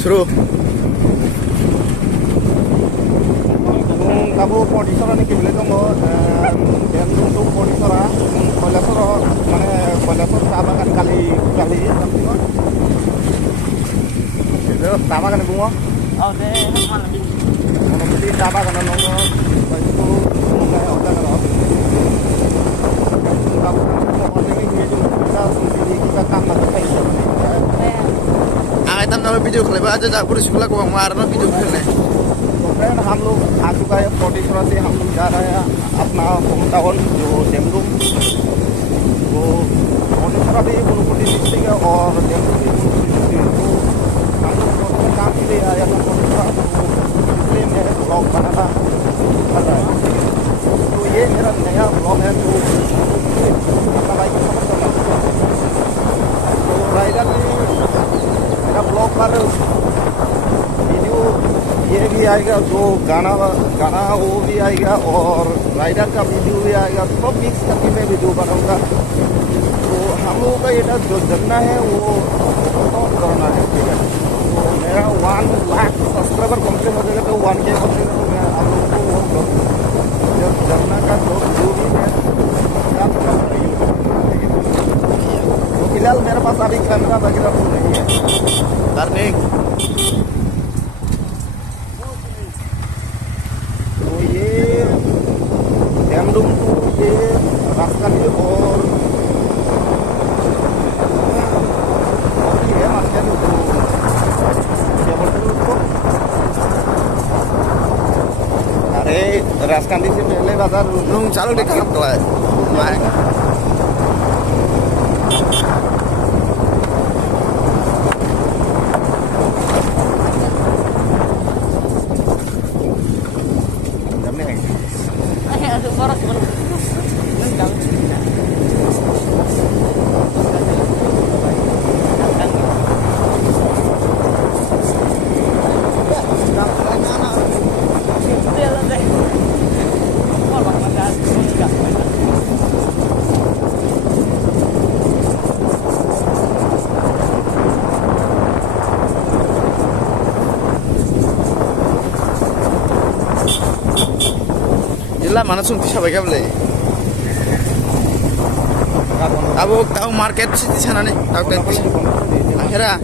Suruh. Kamu Podisora nih kibule dong Bandung tuh Podisora Kolasoro mana Kolasoro sama kan kali tapi kok itu sama kan bungo Oh deh mana lagi mau beli sama kan nongol itu nggak ada kan kamu mau ini kita tambah kayak Angkatan nama video klip aja tak perlu sekolah kau marah video klip. Friend हम लोग आ चुका है पोडिसरा से हम लोग जा रहे हैं अपना होम टाउन जो डेमडूम वो पोडिसरा भी बुनुकुटी डिस्ट्रिक्ट है और डेमडूम भी बुनुकुटी डिस्ट्रिक्ट है तो हम लोग दोनों काम के लिए आया था पोडिसरा इसलिए मैं ब्लॉग बनाना कर रहा है तो ये मेरा नया ब्लॉग है तो अपना बाइक सफर करना तो राइडर ने मेरा ब्लॉग पर वीडियो ये भी आएगा जो गाना वो भी आएगा और राइडर का वीडियो भी आएगा सब मिक्स करके मैं वीडियो बनाऊंगा तो हम लोगों का ये जो जर्ना है वो बहुत करना है ठीक है तो मेरा 1 लाख सब्सक्राइबर कंप्लीट हो जाएगा तो 1K हो जाएगा तो मैं आप लोगों को जो जर्ना का जो भी है तो फिलहाल मेरे पास अभी कैमरा वगैरह नहीं है Turning. डेमडूम टू ये रास्ता भी और है मार्केट क्या बोलते हैं उसको अरे राजकांदी से पहले बाजार Nung चालू देखा तो है. Baik. Aduh boros Jelas mana sung bisa bagi boleh. Tahu market sih di sana nih. Tahu kan? Akhirnya